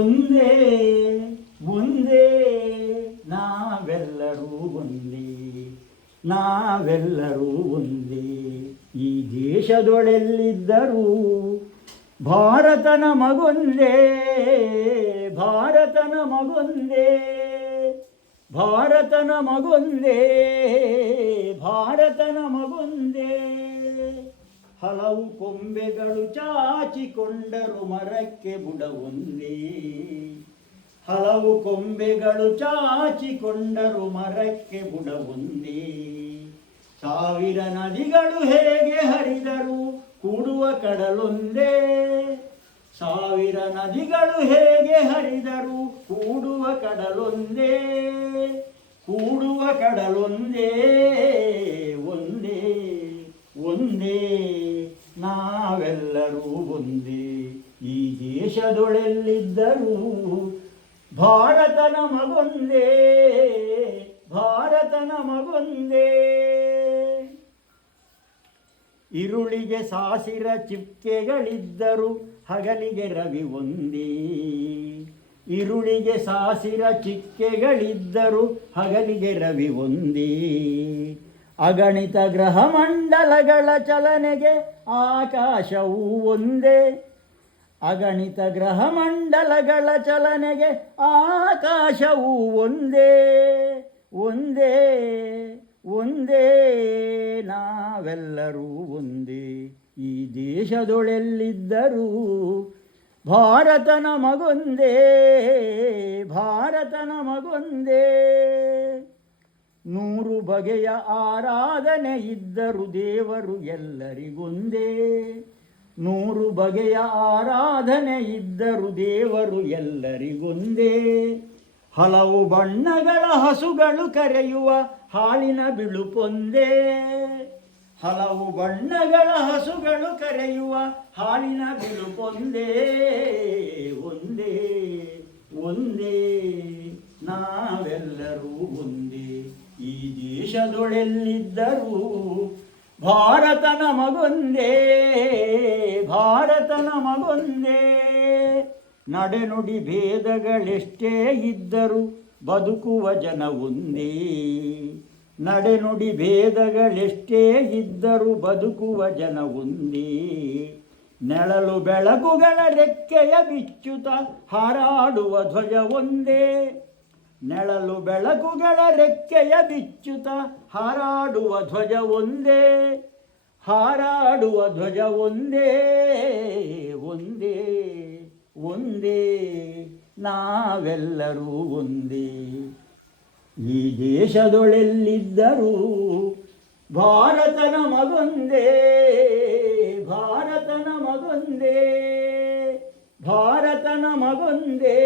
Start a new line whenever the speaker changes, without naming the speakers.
ಒಂದೇ ಒಂದೇ, ನಾವೆಲ್ಲರೂ ಒಂದೇ ನಾವೆಲ್ಲರೂ ಒಂದೇ. ಈ ದೇಶದೊಳೆಲ್ಲಿದ್ದರೂ ಭಾರತನ ಮಗೊಂದೇ ಭಾರತನ ಮಗೊಂದೇ ಭಾರತನ ಮಗೊಂದೇ ಭಾರತನ ಮಗೊಂದೇ. ಹಲವು ಕೊಂಬೆಗಳು ಚಾಚಿಕೊಂಡರು ಮರಕ್ಕೆ ಬುಡವೊಂದೇ ಹಲವು ಕೊಂಬೆಗಳು ಚಾಚಿಕೊಂಡರು ಮರಕ್ಕೆ ಬುಡವೊಂದೇ ಸಾವಿರ ನದಿಗಳು ಹೇಗೆ ಹರಿದರು ಕೂಡುವ ಕಡಲೊಂದೇ. ಸಾವಿರ ನದಿಗಳು ಹೇಗೆ ಹರಿದರು ಕೂಡುವ ಕಡಲೊಂದೇ. ಕೂಡುವ ಕಡಲೊಂದೇ, ಒಂದೇ ಒಂದೇ. ನಾವೆಲ್ಲರೂ ಒಂದೇ. ಈ ದೇಶದೊಳೆಲ್ಲಿದ್ದರೂ ಭಾರತನ ಮಗೊಂದೇ ಭಾರತನ ಮಗೊಂದೇ ಇರುಳಿಗೆ ಸಾಸಿರ ಚಿಕ್ಕೆಗಳಿದ್ದರು ಹಗಲಿಗೆ ರವಿ ಒಂದೇ. ಇರುಳಿಗೆ ಸಾಸಿರ ಚಿಕ್ಕೆಗಳಿದ್ದರು ಹಗಲಿಗೆ ರವಿ ಒಂದೇ. ಅಗಣಿತ ಗ್ರಹ ಮಂಡಲಗಳ ಚಲನೆಗೆ ಆಕಾಶವೂ ಒಂದೇ. ಅಗಣಿತ ಗ್ರಹ ಮಂಡಲಗಳ ಚಲನೆಗೆ ಆಕಾಶವೂ ಒಂದೇ. ಒಂದೇ ಒಂದೇ, ನಾವೆಲ್ಲರೂ ಒಂದೇ. ಈ ದೇಶದೊಳೆಲ್ಲಿದ್ದರೂ ಭಾರತನ ಮಗೊಂದೇ ಭಾರತನ ಮಗೊಂದೇ. ನೂರು ಬಗೆಯ ಆರಾಧನೆ ಇದ್ದರು ದೇವರು ಎಲ್ಲರಿಗೊಂದೇ. ನೂರು ಬಗೆಯ ಆರಾಧನೆ ಇದ್ದರು ದೇವರು ಎಲ್ಲರಿಗೊಂದೇ. ಹಲವು ಬಣ್ಣಗಳ ಹಸುಗಳು ಕರೆಯುವ ಹಾಲಿನ ಬಿಳುಪೊಂದೇ. ಹಲವು ಬಣ್ಣಗಳ ಹಸುಗಳು ಕರೆಯುವ ಹಾಲಿನ ಬಿಳುಪೊಂದೇ. ದೇಶದೊಳೆಲ್ಲಿದ್ದರೂ ಭಾರತ ನಮಗೊಂದೇ ಭಾರತ ನಮಗೊಂದೇ ನಡೆನುಡಿ ಭೇದಗಳೆಷ್ಟೇ ಇದ್ದರೂ ಬದುಕುವ ಜನ ಒಂದೇ. ನಡೆನುಡಿ ಭೇದಗಳೆಷ್ಟೇ ಇದ್ದರೂ ಬದುಕುವ ಜನ ಒಂದೇ. ನೆಳಲು ಬೆಳಕುಗಳ ರೆಕ್ಕೆಯ ಬಿಚ್ಚುತ ಹಾರಾಡುವ ಧ್ವಜ ಒಂದೇ. ನೆಳಲು ಬೆಳಕುಗಳ ರೆಕ್ಕೆಯ ಬಿಚ್ಚುತ ಹಾರಾಡುವ ಧ್ವಜ ಒಂದೇ, ಹಾರಾಡುವ ಧ್ವಜ ಒಂದೇ ಒಂದೇ ಒಂದೇ, ನಾವೆಲ್ಲರೂ ಒಂದೇ. ಈ ದೇಶದೊಳೆಲ್ಲಿದ್ದರೂ ಭಾರತನ ಮಗೊಂದೇ ಭಾರತನ ಮಗೊಂದೇ ಭಾರತನ ಮಗೊಂದೇ.